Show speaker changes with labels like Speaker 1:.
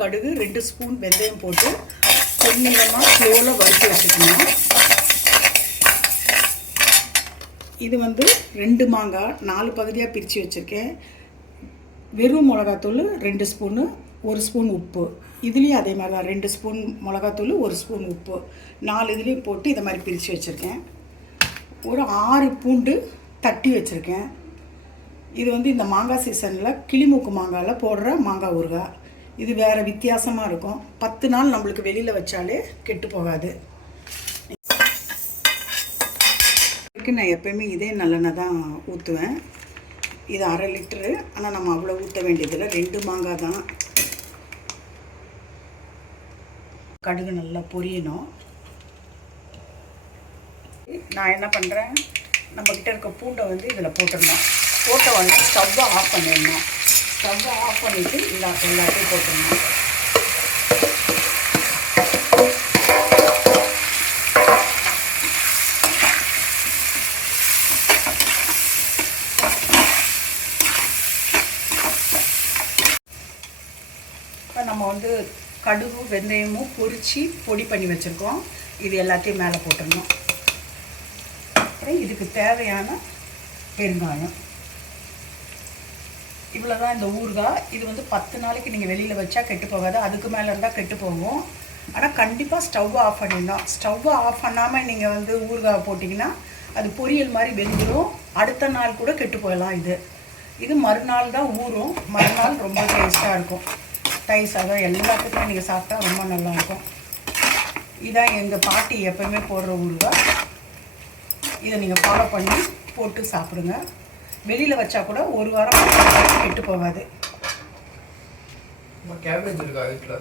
Speaker 1: கடுகு ரெண்டு ஸ்பூன் வெந்தயம் போட்டு பொன்னிறமாக ஸ்லோவில் வறுத்து வச்சுக்கணும். இது வந்து ரெண்டு மாங்காய் நாலு பகுதியாக பிரித்து வச்சுருக்கேன். வெறும் மிளகாத்தூள் ரெண்டு ஸ்பூனு ஒரு ஸ்பூன் உப்பு. இதுலேயும் அதே மாதிரி தான் ரெண்டு ஸ்பூன் மிளகாத்தூள் ஒரு ஸ்பூன் உப்பு. நாலு இதுலேயும் போட்டு இதை மாதிரி பிரித்து வச்சுருக்கேன். ஒரு ஆறு பூண்டு தட்டி வச்சுருக்கேன். இது வந்து இந்த மாங்காய் சீசனில் கிளிமூக்கு மாங்காயில் போடுற மாங்காய் ஊறுகாய் இது வேறு வித்தியாசமாக இருக்கும். பத்து நாள் நம்மளுக்கு வெளியில் வச்சாலே கெட்டு போகாது. நான் எப்பயுமே இதே நல்லெண்ணெய் தான் ஊற்றுவேன் இது அரை லிட்டரு. ஆனால் நம்ம அவ்வளோ ஊற்ற வேண்டியதில்லை. ரெண்டு மாங்காய் தான். கடுகு நல்லா பொரியணும். நான் என்ன பண்ணுறேன் நம்மக்கிட்ட இருக்க பூண்டை வந்து இதில் போட்டுடணும். போட்ட உடனே ஸ்டவ்வை ஆஃப் பண்ணிடணும். ஸ்டவ்வை ஆஃப் பண்ணிவிட்டு எல்லா எல்லாத்தையும் போட்டுடணும். இப்போ நம்ம வந்து கடுகு வெந்தயமும் பொரித்து பொடி பண்ணி வச்சுருக்கோம். இது எல்லாத்தையும் மேலே போட்டுடணும். அப்புறம் இதுக்கு தேவையான பெருங்காயம். இவ்வளோ தான் இந்த ஊறுகாய். இது வந்து பத்து நாளைக்கு நீங்கள் வெளியில் வச்சா கெட்டு போகாது. அதுக்கு மேலே இருந்தால் கெட்டு போகும். ஆனால் கண்டிப்பாக ஸ்டவ்வை ஆஃப் பண்ணிடணும். ஸ்டவ்வை ஆஃப் பண்ணாமல் நீங்கள் வந்து ஊறுகாய் போட்டிங்கன்னா அது பொரியல் மாதிரி வெந்துடும் அடுத்த நாள் கூட கெட்டு போயிடலாம் இது. இது மறுநாள் தான் ஊறும். மறுநாள் ரொம்ப டேஸ்ட்டாக இருக்கும். தயிர் சாதம் எல்லாத்துக்குமே நீங்கள் சாப்பிட்டா ரொம்ப நல்லாயிருக்கும் இதான் எங்கள் பாட்டி எப்போவுமே போடுற ஊறுகாய். இதை நீங்கள் ஃபாலோ பண்ணி போட்டு சாப்பிடுங்க. வெளியில் வச்சா கூட ஒரு வாரம் கெட்டு போகாது.
Speaker 2: கேபேஜ் இருக்கா வீட்டில்